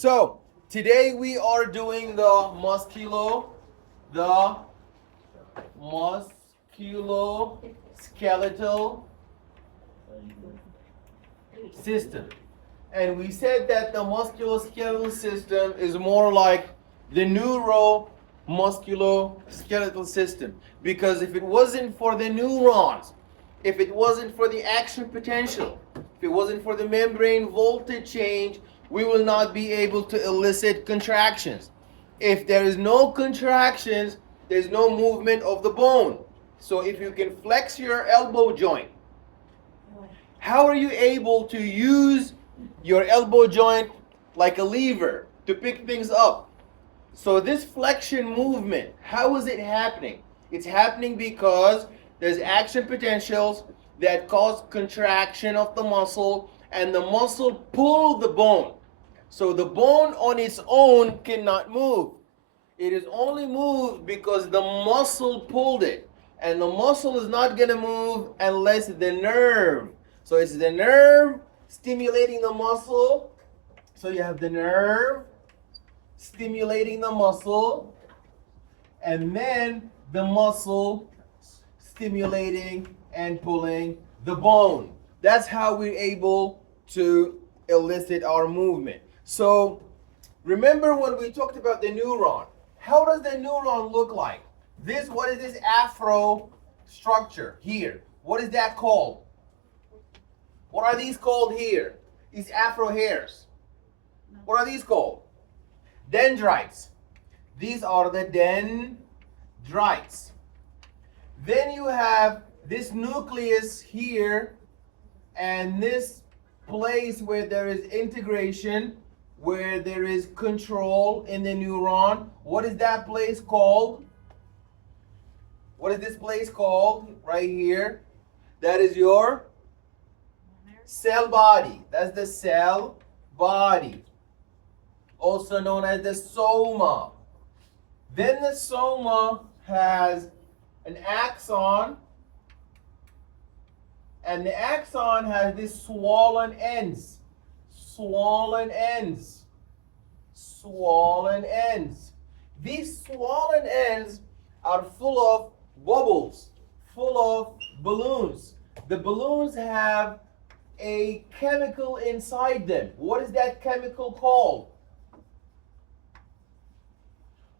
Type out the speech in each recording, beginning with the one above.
So today we are doing the musculoskeletal system. And we said that the musculoskeletal system is more like the neuromusculoskeletal system. Because if it wasn't for the neurons, if it wasn't for the action potential, if it wasn't for the membrane voltage change, we will not be able to elicit contractions. If there is no contractions, there's no movement of the bone. So if you can flex your elbow joint, how are you able to use your elbow joint like a lever to pick things up? So this flexion movement, how is it happening? It's happening because there's action potentials that cause contraction of the muscle, and the muscle pull the bone. So the bone on its own cannot move. It is only moved because the muscle pulled it. And the muscle is not going to move unless the nerve. So it's the nerve stimulating the muscle. So you have the nerve stimulating the muscle, and then the muscle stimulating and pulling the bone. That's how we're able to elicit our movement. So remember when we talked about the neuron, how does the neuron look like? What is this afro structure here? What is that called? What are these called here? These afro hairs. What are these called? Dendrites. These are the dendrites. Then you have this nucleus here and this place where there is integration, where there is control in the neuron. What is that place called? What is this place called right here? That is your cell body. That's the cell body, also known as the soma. Then the soma has an axon, and the axon has these swollen ends. Swollen ends. Swollen ends. These swollen ends are full of bubbles, full of balloons. The balloons have a chemical inside them. What is that chemical called?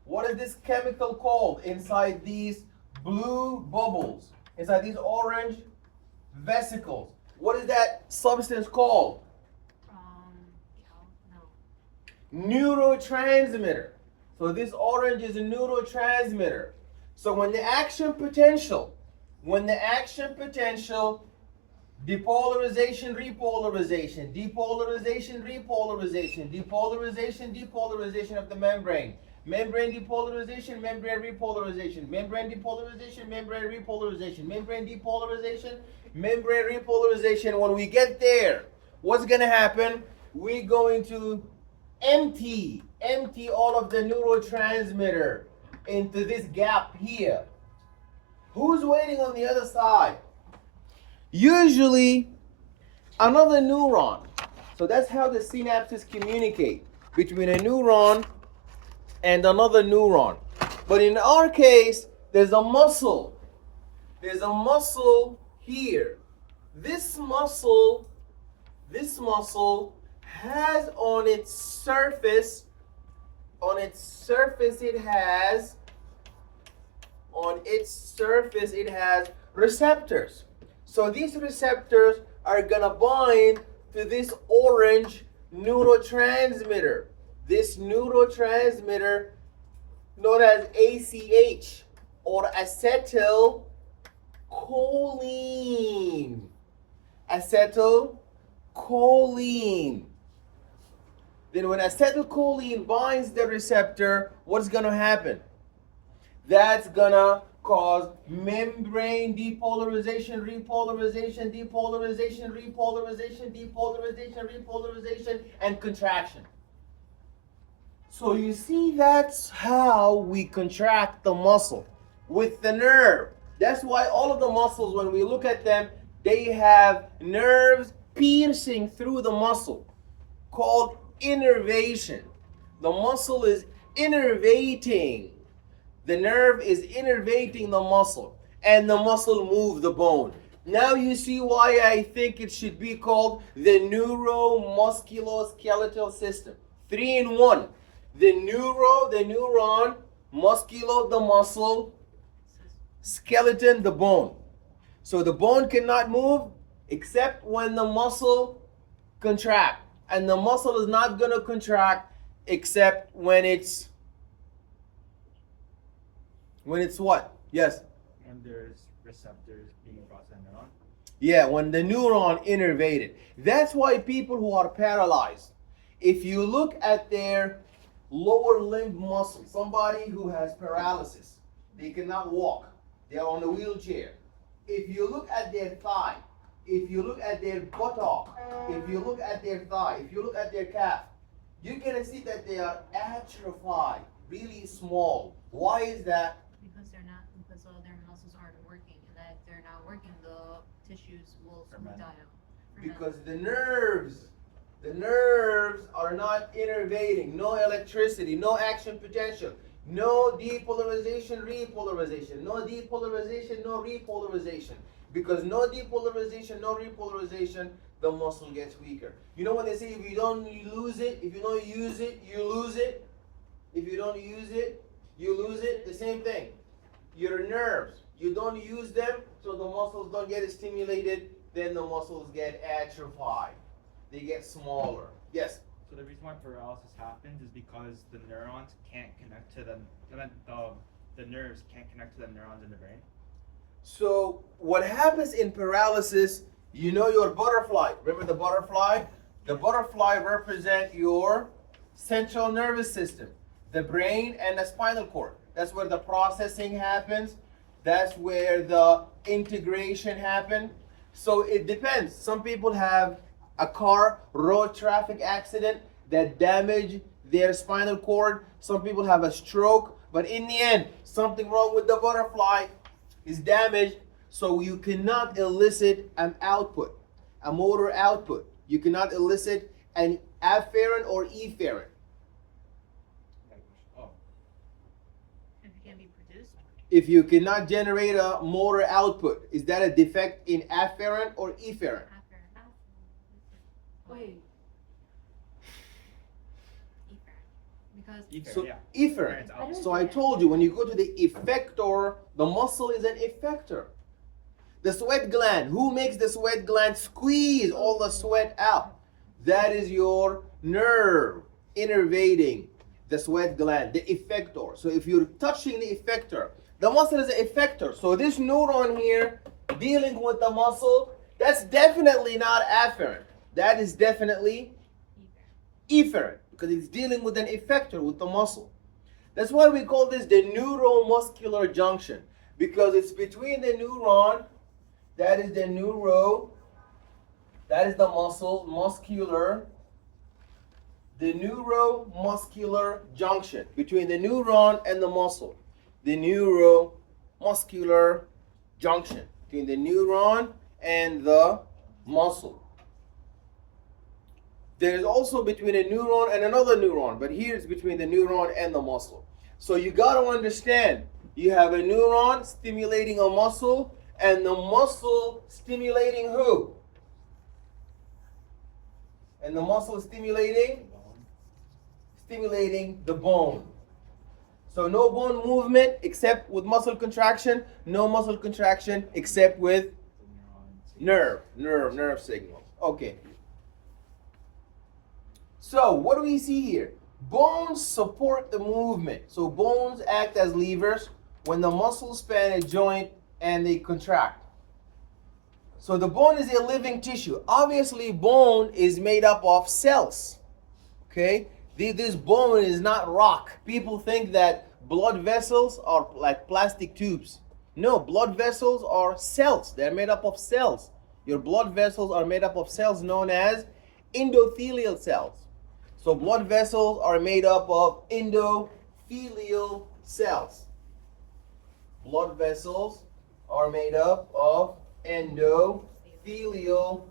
What is this chemical called inside these blue bubbles, inside these orange vesicles? What is that substance called? No. Neurotransmitter. So this orange is a neurotransmitter. So when the action potential, depolarization, repolarization, depolarization, repolarization, depolarization, depolarization of the membrane, membrane depolarization, membrane repolarization, membrane depolarization, membrane repolarization, membrane depolarization, membrane repolarization. When we get there, what's going to happen? We're going to empty all of the neurotransmitter into this gap here. Who's waiting on the other side? Usually another neuron. So that's how the synapses communicate between a neuron and another neuron. But in our case, there's a muscle. There's a muscle here. This muscle has on its surface it has receptors. So these receptors are gonna bind to this orange neurotransmitter. This neurotransmitter known as ACH, or acetylcholine. Acetylcholine. Then when acetylcholine binds the receptor, what's gonna happen? That's gonna cause membrane depolarization, repolarization, depolarization, repolarization, depolarization, repolarization, and contraction. So you see, that's how we contract the muscle with the nerve. That's why all of the muscles, when we look at them, they have nerves piercing through the muscle called innervation. The muscle is innervating. The nerve is innervating the muscle, and the muscle moves the bone. Now you see why I think it should be called the neuromusculoskeletal system. 3 in 1. The neuron, musculo, the muscle, skeleton, the bone. So the bone cannot move except when the muscle contract. And the muscle is not going to contract except when it's what? Yes? When there's receptors being processed in the neuron. Yeah, when the neuron innervated. That's why people who are paralyzed, if you look at their lower limb muscle, somebody who has paralysis, they cannot walk, they're on a wheelchair. If you look at their thigh, if you look at their buttock, if you look at their thigh, if you look at their calf, you're gonna see that they are atrophied, really small. Why is that? Because all their muscles aren't working, and that if they're not working, the tissues will smooth out. Because the nerves are not innervating, no electricity, no action potential, no depolarization, repolarization, no depolarization, no repolarization. Because no depolarization, no repolarization, the muscle gets weaker. You know when they say if you don't lose it, if you don't use it, you lose it. If you don't use it, you lose it. The same thing. Your nerves, you don't use them, so the muscles don't get stimulated, then the muscles get atrophied. They get smaller. Yes? So the reason why paralysis happens is because the neurons can't connect to the nerves can't connect to the neurons in the brain. So what happens in paralysis, you know your butterfly. Remember the butterfly? The butterfly represents your central nervous system, the brain and the spinal cord. That's where the processing happens. That's where the integration happens. So it depends. Some people have a road traffic accident that damage their spinal cord. Some people have a stroke. But in the end, something wrong with the butterfly is damaged. So you cannot elicit an output, a motor output. You cannot elicit an afferent or efferent. If it can be produced. If you cannot generate a motor output, is that a defect in afferent or efferent? Wait. Because So yeah. efferent. So I told you when you go to the effector, the muscle is an effector. The sweat gland, who makes the sweat gland squeeze all the sweat out? That is your nerve innervating the sweat gland, the effector. So if you're touching the effector, the muscle is an effector. So this neuron here dealing with the muscle, that's definitely not afferent. That is definitely efferent because it's dealing with an effector, with the muscle. That's why we call this the neuromuscular junction, because it's between the neuron, that is the that is the muscle, muscular, the neuromuscular junction between the neuron and the muscle. The neuromuscular junction between the neuron and the muscle. There is also between a neuron and another neuron, but here it's between the neuron and the muscle. So you got to understand, you have a neuron stimulating a muscle, and the muscle stimulating who? And the muscle stimulating the bone. So no bone movement except with muscle contraction, no muscle contraction except with nerve signals. Okay. So what do we see here? Bones support the movement. So bones act as levers when the muscles span a joint and they contract. So the bone is a living tissue. Obviously, bone is made up of cells. Okay? This bone is not rock. People think that blood vessels are like plastic tubes. No, blood vessels are cells. They're made up of cells. Your blood vessels are made up of cells known as endothelial cells. So blood vessels are made up of endothelial cells. Blood vessels are made up of endothelial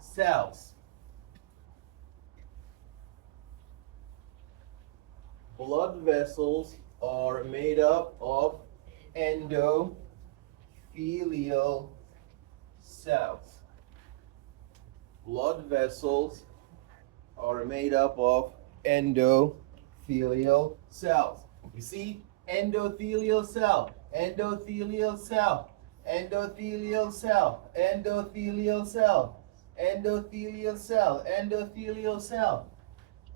cells. blood vessels are made up of endothelial cells. Blood vessels are made up of endothelial cells. You see, endothelial cell, endothelial cell, endothelial cell, endothelial cell, endothelial cell, endothelial cell,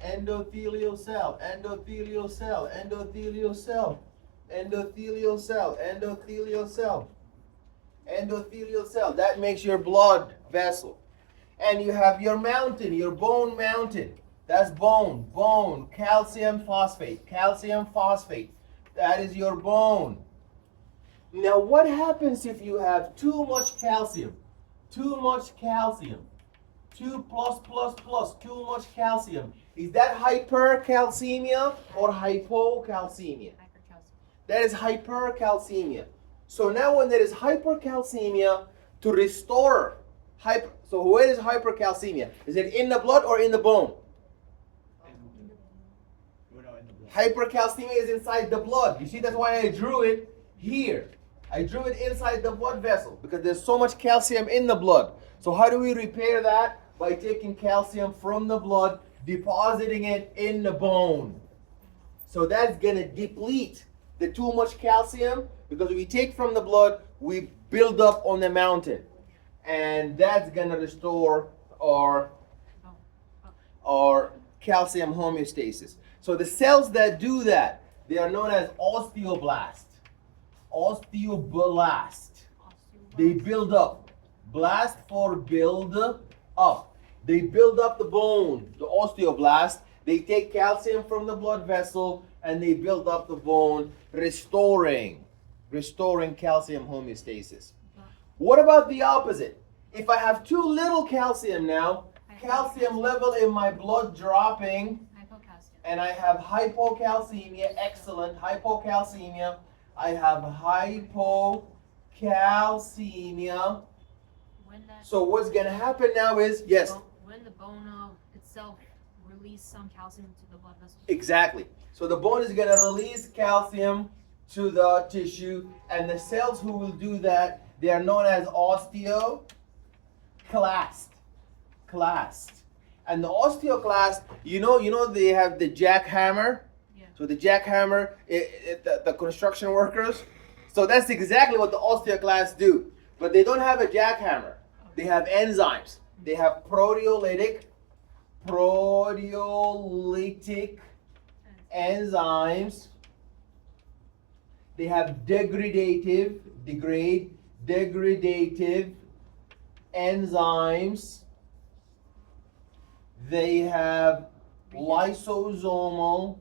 endothelial cell, endothelial cell, endothelial cell, endothelial cell, endothelial cell, endothelial cell. That makes your blood vessel. And you have your mountain, your bone mountain. That's bone, bone, calcium phosphate, calcium phosphate. That is your bone. Now, what happens if you have too much calcium? Too much calcium. 2 plus plus plus, too much calcium. Is that hypercalcemia or hypocalcemia? Hypercalcemia. That is hypercalcemia. So now when there is hypercalcemia, to restore so where is hypercalcemia? Is it in the blood or in the bone? In the blood. Hypercalcemia is inside the blood. You see, that's why I drew it here. I drew it inside the blood vessel because there's so much calcium in the blood. So how do we repair that? By taking calcium from the blood, depositing it in the bone. So that's gonna deplete the too much calcium because we take from the blood, we build up on the mountain. And that's gonna restore our calcium homeostasis. So the cells that do that, they are known as osteoblasts. Osteoblast. They build up. Blast for build up. They build up the bone, the osteoblast. They take calcium from the blood vessel and they build up the bone, restoring calcium homeostasis. What about the opposite? If I have too little calcium now, calcium level in my blood dropping, and I have hypocalcemia, excellent, hypocalcemia. I have hypocalcemia. So what's going to happen now is, yes? When the bone itself release some calcium to the blood vessel. Exactly. So the bone is going to release calcium to the tissue, and the cells who will do that, they are known as osteoclast. And the osteoclast, you know they have the jackhammer. Yeah. So the jackhammer, the construction workers. So that's exactly what the osteoclasts do. But they don't have a jackhammer. They have enzymes. They have proteolytic enzymes. They have degradative enzymes. They have lysosomal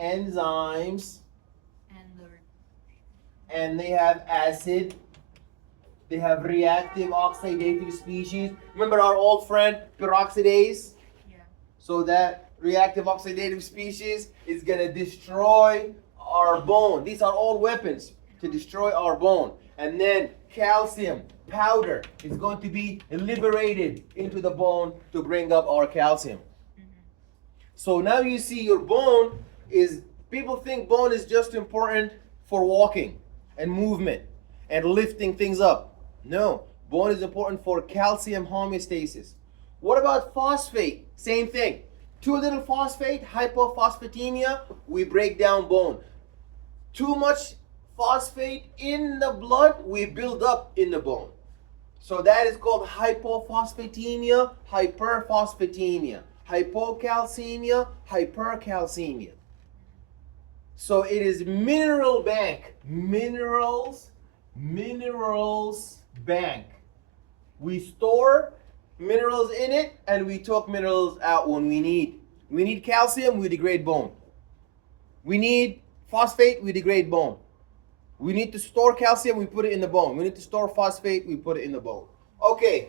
enzymes. And they have acid. They have reactive oxidative species. Remember our old friend peroxidase? Yeah. So that reactive oxidative species is going to destroy our bone. These are all weapons to destroy our bone. And then calcium powder is going to be liberated into the bone to bring up our calcium. So now you see your bone is, people think bone is just important for walking and movement and lifting things up. No, bone is important for calcium homeostasis. What about phosphate? Same thing. Too little phosphate, hypophosphatemia, we break down bone. Too much phosphate in the blood, we build up in the bone. So that is called hypophosphatemia, hyperphosphatemia, hypocalcemia, hypercalcemia. So it is mineral bank, minerals bank. We store minerals in it and we took minerals out when we need. We need calcium, we degrade bone. We need phosphate, we degrade bone. We need to store calcium, we put it in the bone. We need to store phosphate, we put it in the bone. Okay.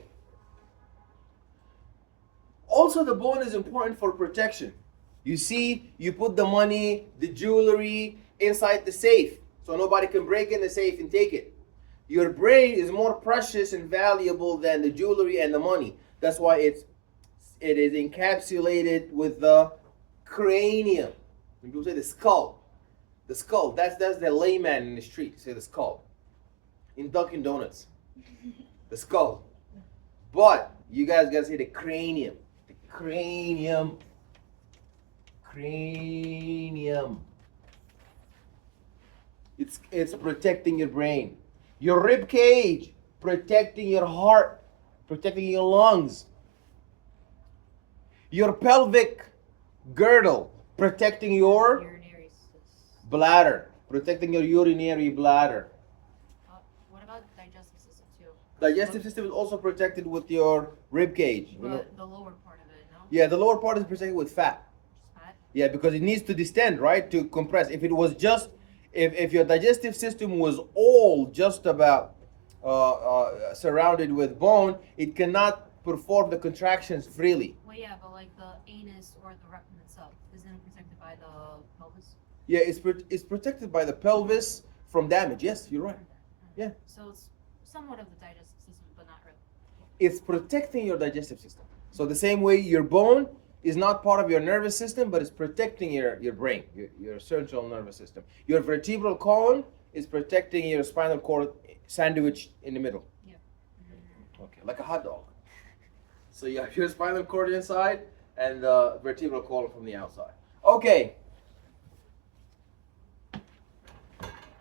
Also, the bone is important for protection. You see, you put the money, the jewelry inside the safe so nobody can break in the safe and take it. Your brain is more precious and valuable than the jewelry and the money. That's why it is encapsulated with the cranium. When people say the skull, that's the layman in the street. You say the skull. In Dunkin' Donuts, the skull. But you guys gotta say the cranium. The cranium. Cranium. It's protecting your brain. Your rib cage, protecting your heart, protecting your lungs. Your pelvic girdle, protecting your Urinary system. bladder, protecting your urinary bladder. What about digestive system too? Digestive system is also protected with your rib cage. You know? But the lower part of it, no? Yeah, the lower part is protected with fat. Fat? Yeah, because it needs to distend, right? To compress. If it was just, if your digestive system was all just about surrounded with bone, it cannot perform the contractions freely. Well, yeah, but like the anus or the rectum itself, isn't it protected by the pelvis? Yeah, it's protected by the pelvis from damage. Yes, you're right. Yeah. So it's somewhat of the digestive system, but not really. It's protecting your digestive system. So the same way your bone is not part of your nervous system, but it's protecting your brain, your central nervous system. Your vertebral column is protecting your spinal cord sandwich in the middle. Yeah. Okay, like a hot dog. So you have your spinal cord inside and the vertebral column from the outside. Okay.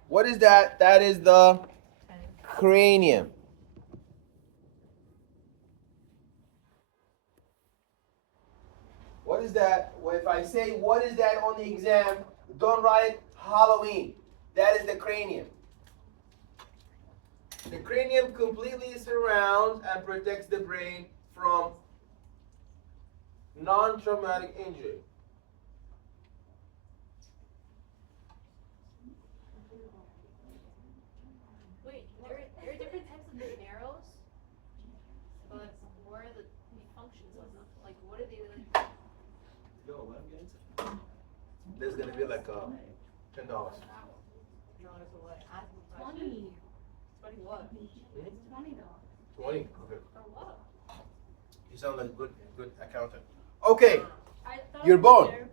What is that? That is the cranium. What is that? Well, if I say what is that on the exam, don't write Halloween. That is the cranium. The cranium completely surrounds and protects the brain from non-traumatic injury. Wait, there are different types of marrows, but what are the functions of them? Like, what are they like? Yo, let me get into it. This is gonna be like $10. No, it's what? 20. 20 what? 20 though. 20. Okay. For what? You sound like a good accountant. Okay, I thought your it was bone. there.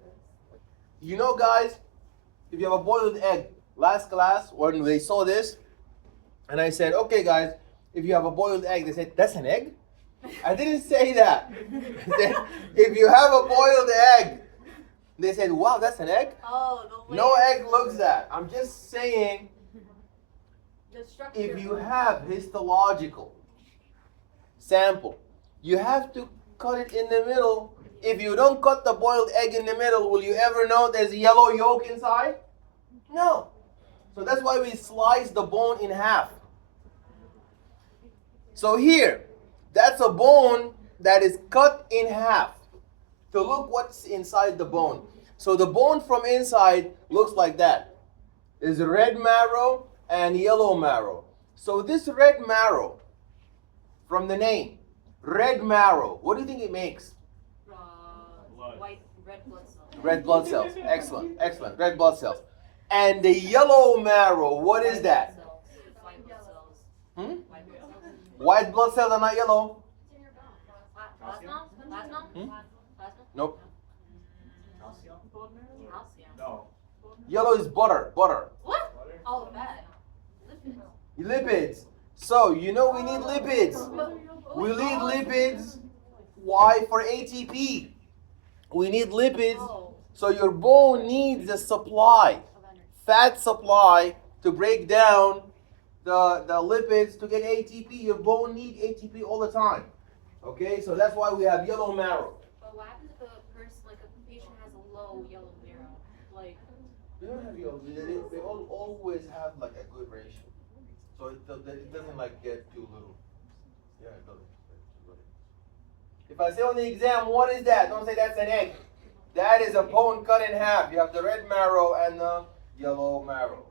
You know, guys, if you have a boiled egg, last class when they saw this, and I said, okay, guys, if you have a boiled egg, they said, that's an egg? I didn't say that. I said, if you have a boiled egg, they said, wow, that's an egg? Oh, the way. No egg looks that. I'm just saying, The structure. if you have histological sample, you have to cut it in the middle. If you don't cut the boiled egg in the middle, will you ever know there's a yellow yolk inside? No. So that's why we slice the bone in half. So here, that's a bone that is cut in half to look what's inside the bone. So the bone from inside looks like that. There's red marrow and yellow marrow. So this red marrow, from the name, red marrow, what do you think it makes? White, red blood cells. Red blood cells. Excellent, excellent. Red blood cells. And the yellow marrow, what is that? White blood cells. Hmm? White blood cells. White blood cells are not yellow. Plasma? Plasma? Hmm? Plasma? Nope. Calcium? Calcium. No. Yellow is butter. Butter. What? Butter? Oh, fat. Lipids. Lipids. So you know we need lipids. We need lipids. Why? For ATP. We need lipids. Oh, So your bone needs a supply, of energy. fat supply to break down the lipids to get ATP. Your bone needs ATP all the time. Okay, so that's why we have yellow marrow. But what happens if a person, like a patient, has a low yellow marrow? Like, They don't have yellow. They all always have like a good ratio. So it doesn't like get too little. Yeah, it doesn't. If I say on the exam, what is that? Don't say that's an egg. That is a bone cut in half. You have the red marrow and the yellow marrow.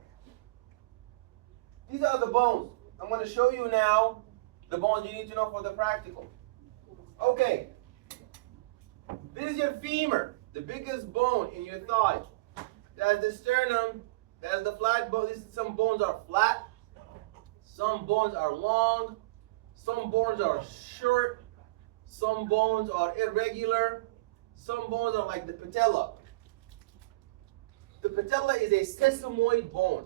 These are the bones. I'm going to show you now the bones you need to know for the practical. Okay. This is your femur, the biggest bone in your thigh. That's the sternum. That's the flat bone. Some bones are flat. Some bones are long. Some bones are short. Some bones are irregular. Some bones are like the patella. The patella is a sesamoid bone,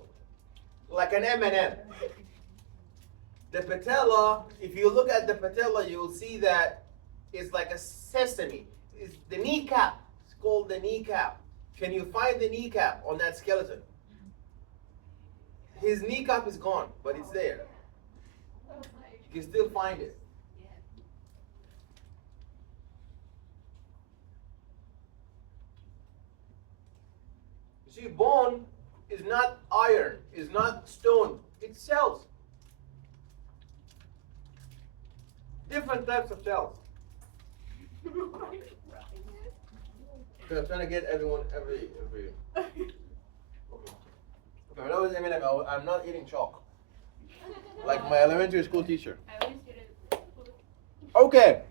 like an M&M. The patella, if you look at the patella, you'll see that it's like a sesame. It's the kneecap. It's called the kneecap. Can you find the kneecap on that skeleton? His kneecap is gone, but it's there. You can still find it. You see, bone is not iron, is not stone, it's cells. Different types of cells. Okay, I'm trying to get everyone every. Okay, when I was M&M, I'm not eating chalk. Like my elementary school teacher. Okay.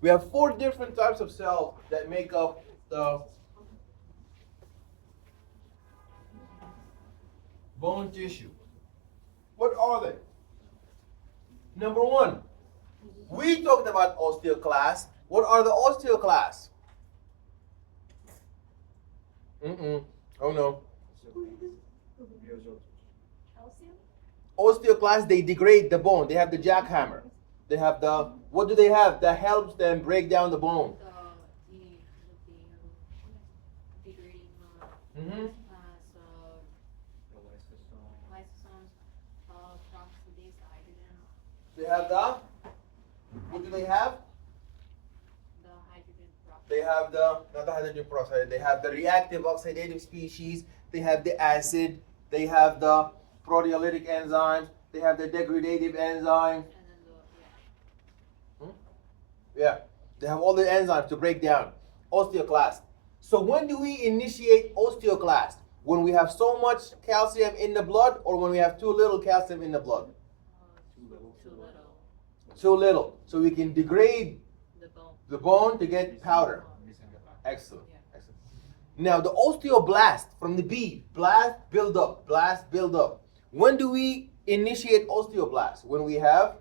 We have 4 different types of cells that make up the bone tissue. What are they? Number 1, we talked about osteoclasts. What are the osteoclasts? Oh no. Osteoclasts, they degrade the bone. They have the jackhammer. They have the, what do they have that helps them break down the bone? Mm-hmm. They have the, what do they have? They have the, not the hydrogen peroxide, they have the reactive oxidative species, they have the acid, they have the proteolytic enzymes, they have the degradative enzymes. Yeah, they have all the enzymes to break down. Osteoclast. So when do we initiate osteoclast? When we have so much calcium in the blood or when we have too little calcium in the blood? Too little. So we can degrade the bone to get powder. Excellent. Excellent. Now the osteoblast from the B, blast, build up, blast, build up. When do we initiate osteoblast? When we have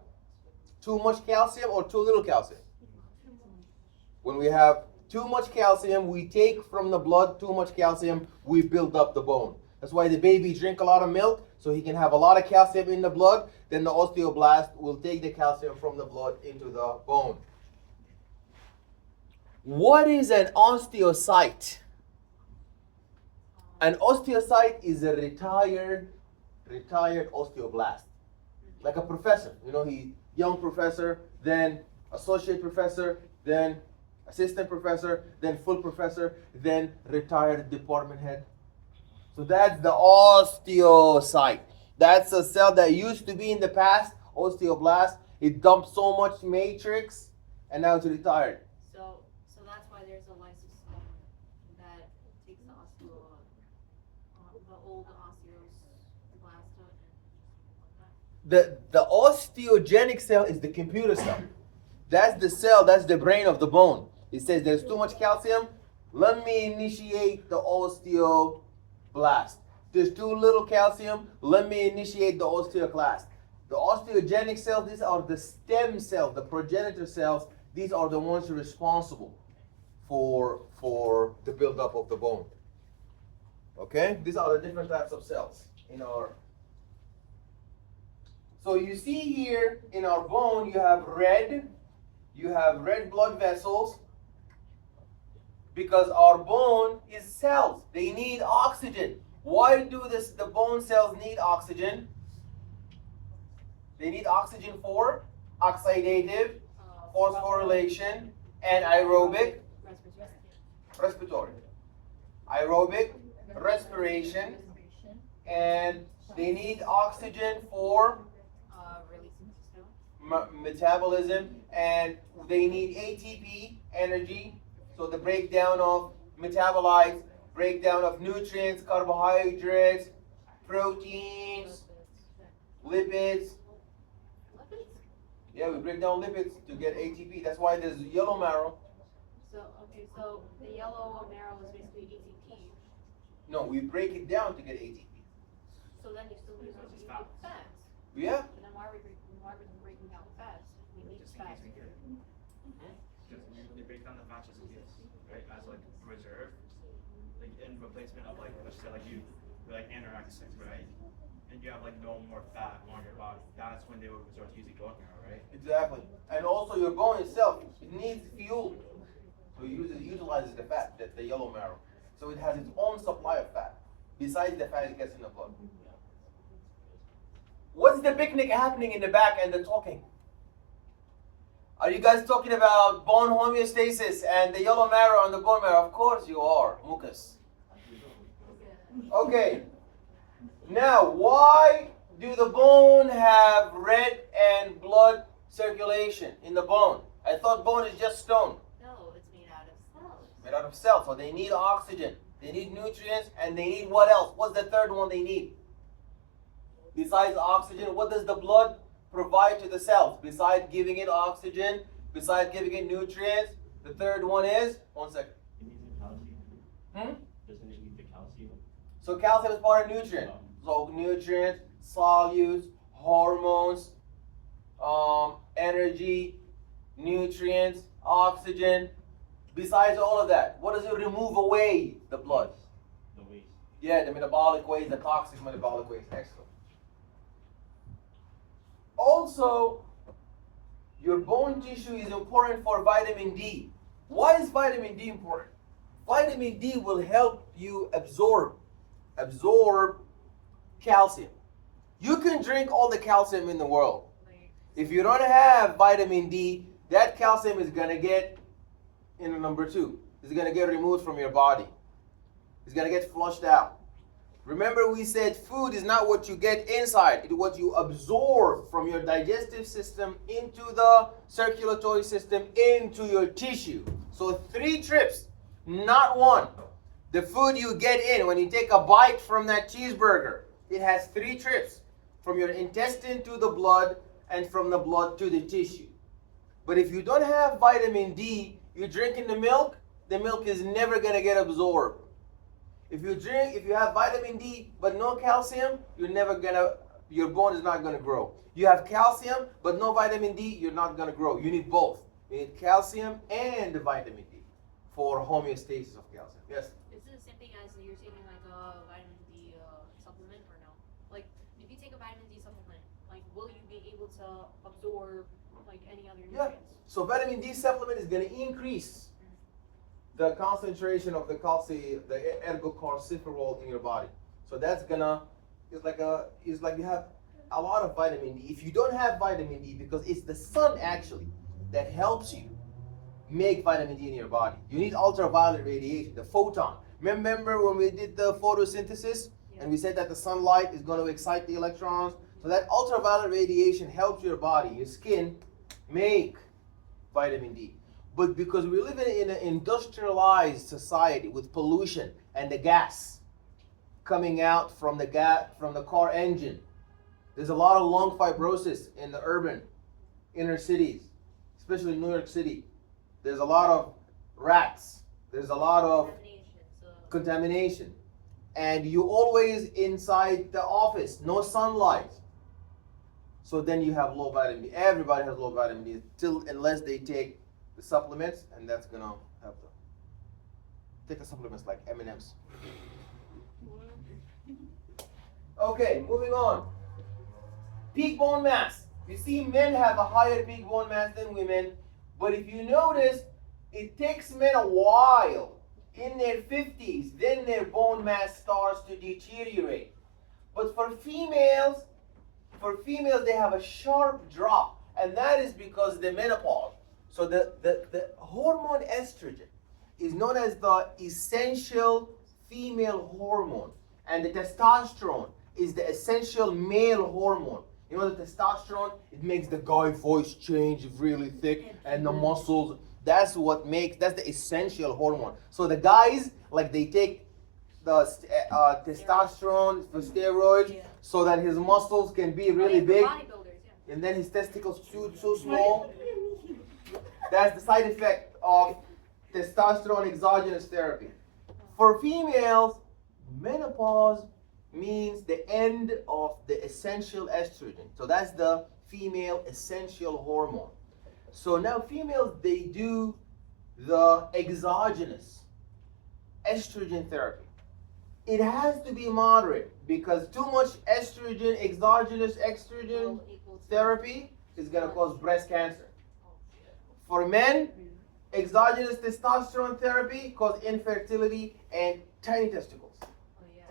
too much calcium or too little calcium? When we have too much calcium, we take from the blood too much calcium, we build up the bone. That's why the baby drink a lot of milk, so he can have a lot of calcium in the blood. Then the osteoblast will take the calcium from the blood into the bone. What is an osteocyte? An osteocyte is a retired osteoblast. Like a professor. You know, he young professor, then associate professor, then assistant professor, then full professor, then retired department head. So that's the osteocyte. That's a cell that used to be in the past, osteoblast. It dumped so much matrix, and now it's retired. So that's why there's a lysosome that takes the old osteoblast The osteogenic cell is the computer cell. That's the cell, that's the brain of the bone. It says there's too much calcium. Let me initiate the osteoblast. There's too little calcium. Let me initiate the osteoclast. The osteogenic cells, these are the stem cells, the progenitor cells. These are the ones responsible for the buildup of the bone. Okay? These are the different types of cells in our. So you see here in our bone, you have red blood vessels, because our bone is cells. They need oxygen. Why do the bone cells need oxygen? They need oxygen for oxidative, phosphorylation, and aerobic respiratory. Aerobic respiration, and they need oxygen for metabolism, and they need ATP, energy, so the breakdown of metabolites, breakdown of nutrients, carbohydrates, proteins, lipids. Yeah, we break down lipids to get ATP. That's why there's yellow marrow. So the yellow marrow is basically ATP. No, we break it down to get ATP. So then you still use fats. Yeah. But then why are we breaking down fats? We need fats. They break down the fat just in case, right? As like reserve. replacement of like, let's say like you're like anorexic, right? And you have like no more fat on your body. That's when they would resort to using bone marrow, right? Exactly. And also your bone itself, it needs fuel. So it utilizes the fat, the yellow marrow. So it has its own supply of fat, besides the fat it gets in the blood. What's the picnic happening in the back and the talking? Are you guys talking about bone homeostasis and the yellow marrow and the bone marrow? Of course you are, Mukas. Okay. Now, why do the bone have red and blood circulation in the bone? I thought bone is just stone. No, it's made out of cells. Made out of cells. So they need oxygen, they need nutrients, and they need what else? What's the third one they need? Besides oxygen, what does the blood provide to the cells? Besides giving it oxygen, besides giving it nutrients, the third one is, one second. It needs the calcium. Doesn't it need the calcium? So calcium is part of nutrient. So nutrients, solutes, hormones, energy, nutrients, oxygen. Besides all of that, what does it remove away? The blood. The waste. Yeah, the metabolic waste, the toxic metabolic waste. Excellent. Also, your bone tissue is important for vitamin D. Why is vitamin D important? Vitamin D will help you absorb calcium. You can drink all the calcium in the world. If you don't have vitamin D, that calcium is going to get in number 2. It's going to get removed from your body. It's going to get flushed out. Remember we said food is not what you get inside, it's what you absorb from your digestive system into the circulatory system, into your tissue. So 3 trips, not 1. The food you get in, when you take a bite from that cheeseburger, it has 3 trips, from your intestine to the blood and from the blood to the tissue. But if you don't have vitamin D, you're drinking the milk is never going to get absorbed. If you have vitamin D but no calcium, your bone is not going to grow. You have calcium but no vitamin D, you're not going to grow. You need both. You need calcium and vitamin D for homeostasis of calcium. Yes? Is it the same thing as you're taking like a vitamin D supplement or no? Like if you take a vitamin D supplement, like will you be able to absorb like any other nutrients? So vitamin D supplement is going to increase the concentration of the ergocalciferol in your body. So that's gonna, it's like you have a lot of vitamin D. If you don't have vitamin D, because it's the sun actually that helps you make vitamin D in your body. You need ultraviolet radiation, the photon. Remember when we did the photosynthesis and we said that the sunlight is going to excite the electrons? So that ultraviolet radiation helps your body, your skin, make vitamin D. But because we live in an industrialized society with pollution and the gas coming out from the car engine, there's a lot of lung fibrosis in the urban inner cities, especially New York City. There's a lot of rats. There's a lot of contamination. And you always inside the office, no sunlight. So then you have low vitamin D. Everybody has low vitamin D unless they take the supplements, and that's gonna help them. Take the supplements like M&Ms. Okay, moving on. Peak bone mass. You see, men have a higher peak bone mass than women, but if you notice, it takes men a while. In their 50s, then their bone mass starts to deteriorate. But for females, they have a sharp drop, and that is because of the menopause. So the hormone estrogen is known as the essential female hormone, and the testosterone is the essential male hormone. You know, the testosterone, it makes the guy voice change really thick, and the muscles. That's the essential hormone. So the guys, like, they take the testosterone for steroids, so that his muscles can be really big, and then his testicles so small. That's the side effect of testosterone exogenous therapy. For females, menopause means the end of the essential estrogen. So that's the female essential hormone. So now females, they do the exogenous estrogen therapy. It has to be moderate because too much estrogen, exogenous estrogen Will equal to therapy is gonna cause breast cancer. oh shit. For men, exogenous testosterone therapy cause infertility and tiny testicles. Oh yeah.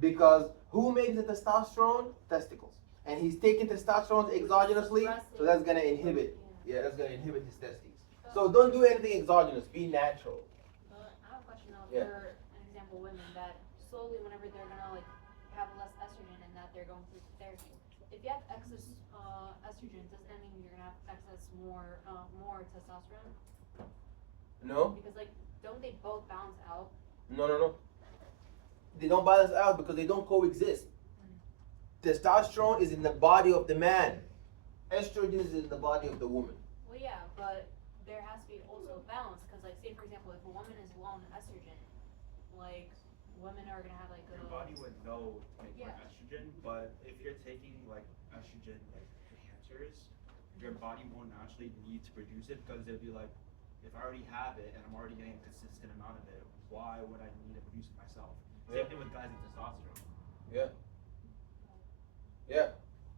Because who makes the testosterone? Testicles. And he's taking testosterone exogenously, so that's gonna inhibit. Yeah, that's gonna inhibit his testes. So don't do anything exogenous. Be natural. I have a question though Yeah. for an example women that slowly whenever they're gonna like have less estrogen and that they're going through therapy. If you have excess estrogen, does that mean you're gonna have excess more testosterone? No, Because like don't they both balance out? no. They don't balance out because they don't coexist. Testosterone is in the body of the man. Estrogen is in the body of the woman. Well yeah, but there has to be also a balance because like say for example if a woman is low on estrogen, like women are gonna have like a Your body would know to make more Yeah. estrogen, but if you're taking like estrogen like enhancers, your body won't naturally need to produce it because it'll be like, if I already have it and I'm already getting a consistent amount of it, why would I need to produce it myself? Yeah. Same thing with guys with testosterone. Yeah.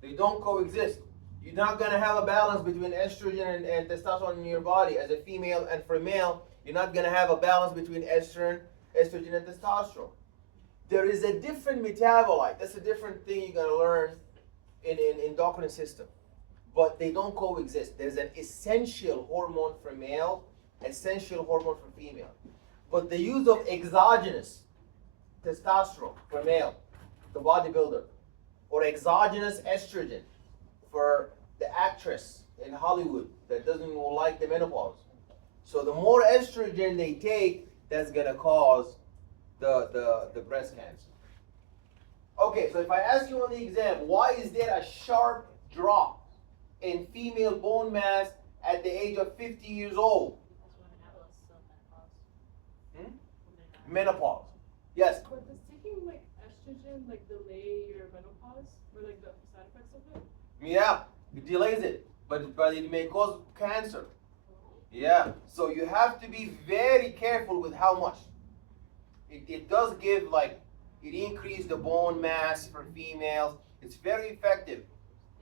They don't coexist. You're not gonna have a balance between estrogen and testosterone in your body as a female, and for male, you're not gonna have a balance between estrogen and testosterone. There is a different metabolite. That's a different thing you're gonna learn in endocrine system. But they don't coexist. There's an essential hormone for male, essential hormone for female. But the use of exogenous testosterone for male, the bodybuilder, or exogenous estrogen for the actress in Hollywood that doesn't like the menopause. So the more estrogen they take, that's gonna cause the breast cancer. Okay, so if I ask you on the exam, why is there a sharp drop in female bone mass at the age of 50 years old? because women have less menopause. Hmm? Women have- Menopause. Yes. But does taking like estrogen like delay your menopause or like the side effects of it? Yeah, it delays it, but it may cause cancer. Yeah, so you have to be very careful with how much. It does give like, it increases the bone mass for females. It's very effective.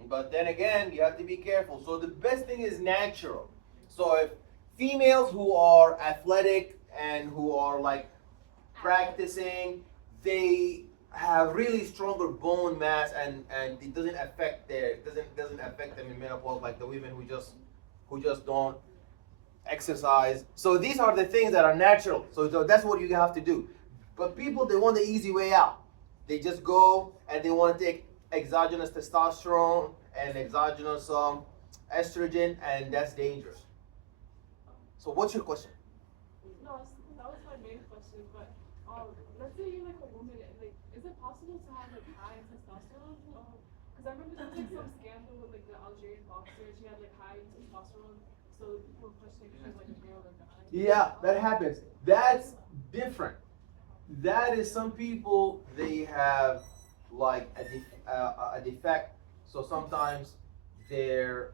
But then again, you have to be careful. So the best thing is natural. So if females who are athletic and who are like practicing, they have really stronger bone mass and it doesn't affect doesn't affect them in menopause like the women who just don't exercise. So these are the things that are natural. So that's what you have to do. But people, they want the easy way out. They just go and they want to take exogenous testosterone and exogenous estrogen, and that's dangerous. So what's your question? No, that was my main question. But let's say you're like a woman, and like, is it possible to have like high testosterone? Because I remember there was like some scandal with like the Algerian boxer. She had like high testosterone, so people were questioning if she was like a girl or a guy. Yeah, that happens. That's different. That is, some people, they have like a defect. So sometimes they are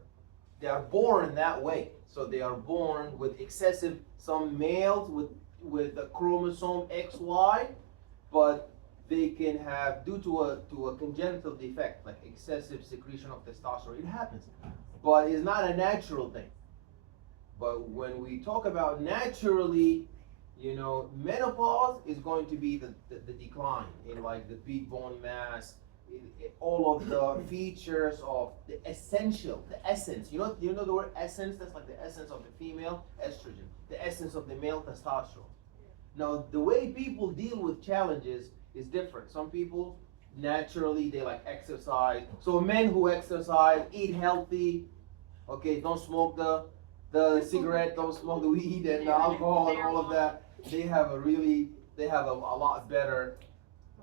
born that way. So they are born with excessive. Some males with a chromosome XY, but they can have, due to a congenital defect, like excessive secretion of testosterone. It happens, but it's not a natural thing. But when we talk about naturally, menopause is going to be the decline in like the big bone mass, all of the features of the essential, the essence. You know the word essence? That's like the essence of the female estrogen, the essence of the male testosterone. Now, the way people deal with challenges is different. Some people naturally they like exercise. So men who exercise, eat healthy, okay, don't smoke the cigarette, don't smoke the weed and the alcohol and all of that. They have a lot better,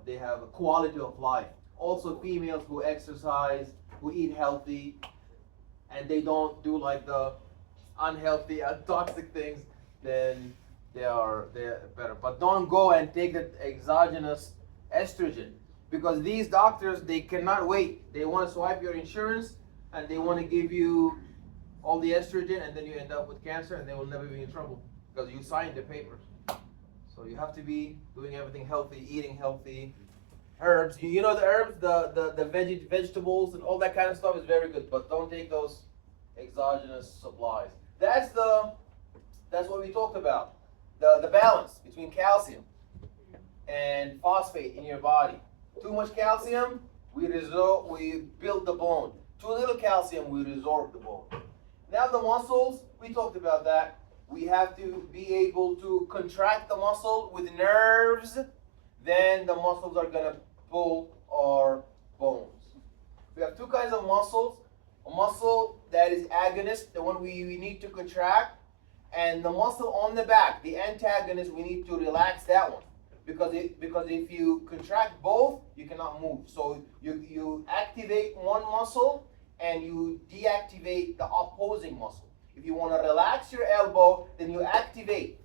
they have a quality of life. Also females who exercise, who eat healthy, and they don't do like the unhealthy and toxic things, then they're better. But don't go and take the exogenous estrogen, because these doctors, they cannot wait. They want to swipe your insurance and they want to give you all the estrogen, and then you end up with cancer and they will never be in trouble because you signed the papers. So you have to be doing everything healthy, eating healthy. Herbs, you know the herbs, the vegetables and all that kind of stuff is very good, but don't take those exogenous supplies. That's what we talked about. The balance between calcium and phosphate in your body. Too much calcium, we build the bone. Too little calcium, we resorb the bone. Now the muscles, we talked about that. We have to be able to contract the muscle with nerves. Then the muscles are going to pull our bones. We have two kinds of muscles. A muscle that is agonist, the one we need to contract, and the muscle on the back, the antagonist, we need to relax that one. Because if you contract both, you cannot move. So you activate one muscle and you deactivate the opposing muscle. If you want to relax your elbow, then you activate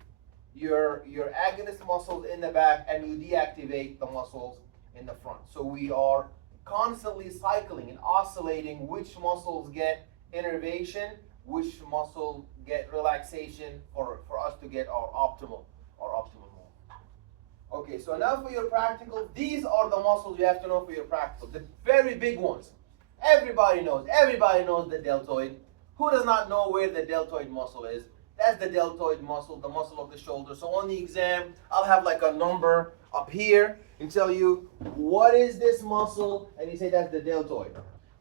your agonist muscles in the back and you deactivate the muscles in the front. So we are constantly cycling and oscillating which muscles get innervation, which muscle get relaxation for us to get our optimal movement. Okay, so now for your practical, these are the muscles you have to know for your practical. The very big ones. Everybody knows the deltoid. Who does not know where the deltoid muscle is? That's the deltoid muscle, the muscle of the shoulder. So on the exam, I'll have like a number up here and tell you, what is this muscle? And you say that's the deltoid.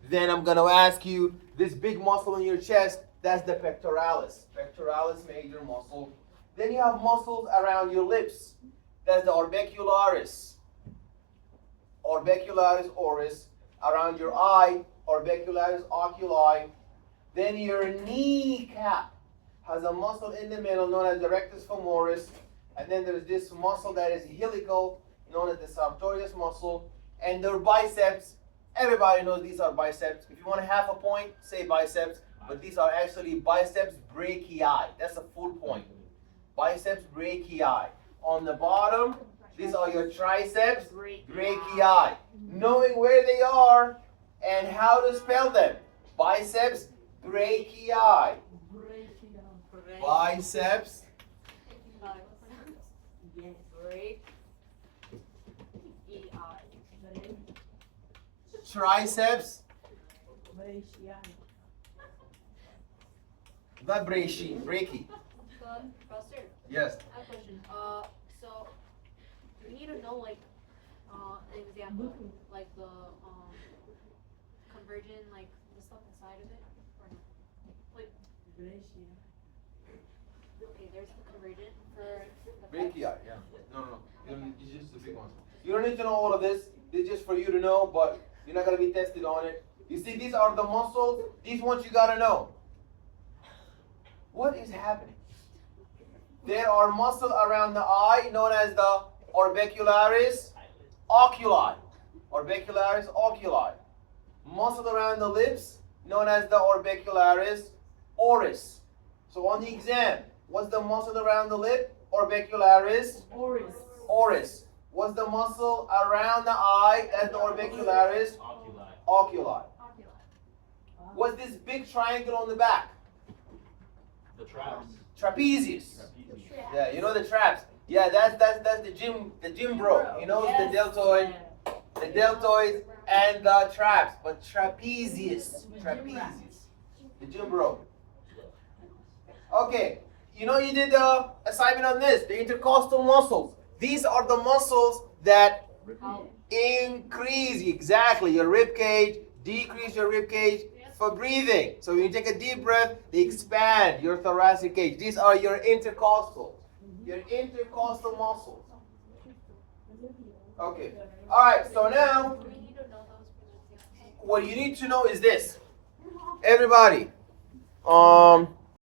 Then I'm going to ask you, this big muscle in your chest, that's the pectoralis major muscle. Then you have muscles around your lips. That's the orbicularis oris. Around your eye, orbicularis oculi. Then your kneecap has a muscle in the middle known as the rectus femoris. And then there's this muscle that is helical, known as the sartorius muscle. And their biceps, everybody knows these are biceps. If you want a half a point, say biceps. But these are actually biceps brachii. That's a full point. Biceps brachii. On the bottom, these are your triceps brachii. Knowing where they are and how to spell them. Biceps brachii. Biceps. Triceps. Not brachii. Professor, Yes. I have a question. So do we need to know like an example, like the convergent, like the stuff inside of it, or no? Like okay, there's the convergent for the Brachii, yeah. No. It's just the big ones. You don't need to know all of this. This is just for you to know, but you're not going to be tested on it. You see, these are the muscles. These ones you got to know. What is happening? There are muscles around the eye known as the orbicularis oculi. Orbicularis oculi. Muscle around the lips known as the orbicularis oris. So on the exam, what's the muscle around the lip? Orbicularis oris. What's the muscle around the eye? That's the orbicularis oculi. What's this big triangle on the back? The traps. Trapezius. Yeah, you know the traps. Yeah, that's the gym bro. He knows the deltoid and the traps, but trapezius, the gym bro. Okay, you know you did the assignment on this, the intercostal muscles. These are the muscles that increase exactly your rib cage, decrease your rib cage for breathing. So when you take a deep breath, they expand your thoracic cage. These are your intercostal muscles. Okay. All right. So now, what you need to know is this. Everybody,